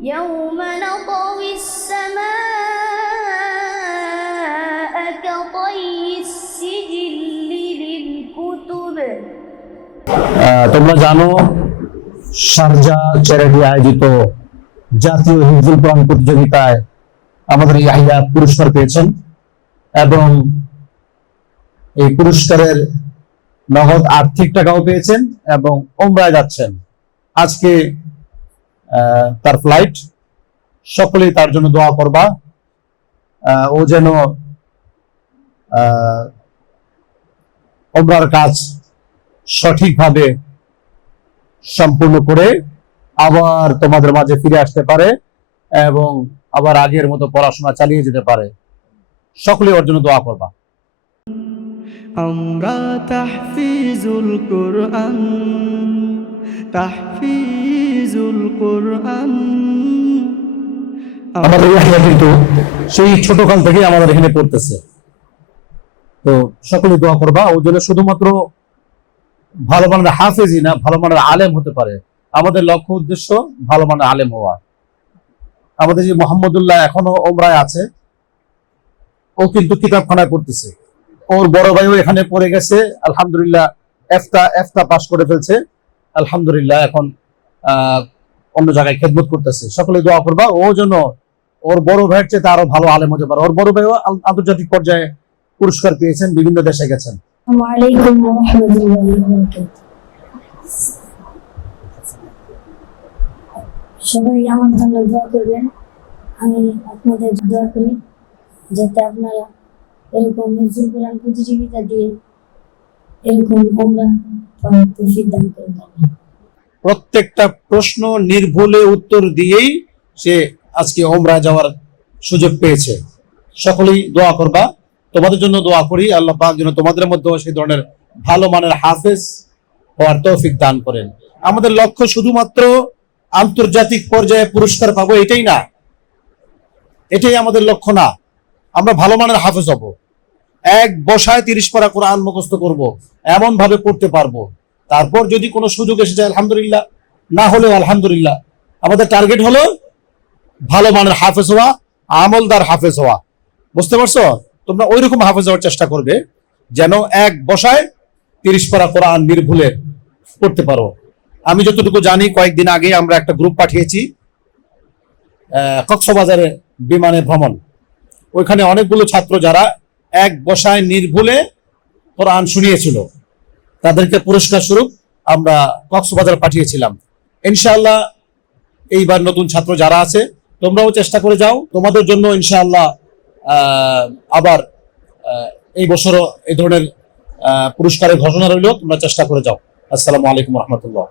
يوم نطوي السماء كطي السجل للكتب। তোমরা জানো Sharjah charity আয়োজিত জাতীয় হিফজুল কোরআন প্রতিযোগিতায় আমাদের ইয়াহিয়া পুরস্কার পেয়েছেন এবং এই পুরস্কারের নগদ আর্থিক টাকাও পেয়েছেন এবং ওমরায় যাচ্ছেন। আজকে তার ফ্লাইট, সকলেই তার জন্য দোয়া করবা। ও যেন ওমরার কাজ সঠিকভাবে সম্পূর্ণ করে আবার তোমাদের মাঝে ফিরে আসতে পারে এবং আবার আগের মতো পড়াশোনা চালিয়ে যেতে পারে। সকলেই ওর জন্য দোয়া করবা। আমরা তাহফিজুল কোরআন, তাহফিজুল কোরআন। আমাদের ইয়াহিয়া কিন্তু সেই ছোটকাল থেকে আমাদের এখানে পড়তেছে, তো সকলে দোয়া করবা। ও যেন শুধুমাত্র ভালো মানের হাফেজই না, ভালো মানের আলেম হতে পারে। আমাদের লক্ষ্য উদ্দেশ্য ভালো মানের আলেম হওয়া। আমাদের যে মোহাম্মদুল্লাহ এখনো ওমরায় আছে, ও কিন্তু কিতাবখানায় পড়তেছে। ওর বড় ভাইও এখানে পড়ে গেছে, আলহামদুলিল্লাহ এফতা পাস করে ফেলছে, আলহামদুলিল্লাহ এখন অন্য জায়গায় খেদমত করতেছে। সকলে দোয়া করবা ও যেন ওর বড় ভাইয়ের চেয়ে আরো ভালো আলেম হতে পারে। ওর বড় ভাইও আন্তর্জাতিক পর্যায়ে পুরস্কার পেয়েছেন, বিভিন্ন দেশে গেছেন। আসসালামু আলাইকুম ওয়া রাহমাতুল্লাহি ওয়া বারাকাতুহু। সবাই আমার জন্য দোয়া করবেন, আমি আপনাদের দোয়া করি যাতে আপনারা এরকম হিফজুল কোরআন প্রতিযোগিতা দিয়ে এরকম ওমরা পড়ার তৌফিক দান করেন। প্রত্যেকটা প্রশ্ন নির্ভুলে উত্তর দিয়েই সে আজকে ওমরা যাওয়ার সুযোগ পেয়েছে। সকলেই দোয়া করবা, তোমাদের জন্য দোয়া করি। আল্লাহ পাক যেন তোমাদের মধ্যে সেই ধরনের ভালো মানের হাফেজ হওয়ার তৌফিক দান করেন। আমাদের লক্ষ্য শুধুমাত্র আন্তর্জাতিক পর্যায়ে পুরস্কার পাবো এটাই না, এটাই আমাদের লক্ষ্য না। আমরা ভালো মানের হাফেজ হব, এক বসায় 30 পারা কোরআন মুখস্থ করব, এমন ভাবে পড়তে পারবো। তারপর যদি কোনো সুযোগ এসে যায় আলহামদুলিল্লাহ, না হলেও আলহামদুলিল্লাহ। আমাদের টার্গেট হলো ভালো মানের হাফেজ হওয়া, আমলদার হাফেজ হওয়া। বুঝতে পারছো? তোমরা ওই রকম হাফেজ হওয়ার চেষ্টা করবে যেন এক বসায় 30 পারা কোরআন নির্ভুলে পড়তে পারো। আমি যতটুকু জানি, কয়েকদিন আগে আমরা একটা গ্রুপ পাঠিয়েছি কক্সবাজারে বিমানে ভ্রমণ। ওইখানে অনেকগুলো ছাত্র যারা এক বসায় নির্ভুলে কোরআন শুনিয়েছিল, তাদেরকে পুরস্কার স্বরূপ আমরা কক্সবাজার পাঠিয়েছিলাম। ইনশাআল্লাহ এইবার নতুন ছাত্র যারা আছে তোমরাও চেষ্টা করে যাও, তোমাদের জন্য ইনশাআল্লাহ আবার এই বছরও এই ধরনের পুরস্কারের ঘোষণা রইল, তোমরা চেষ্টা করে যাও। আসসালামু আলাইকুম রহমতুল্লাহ।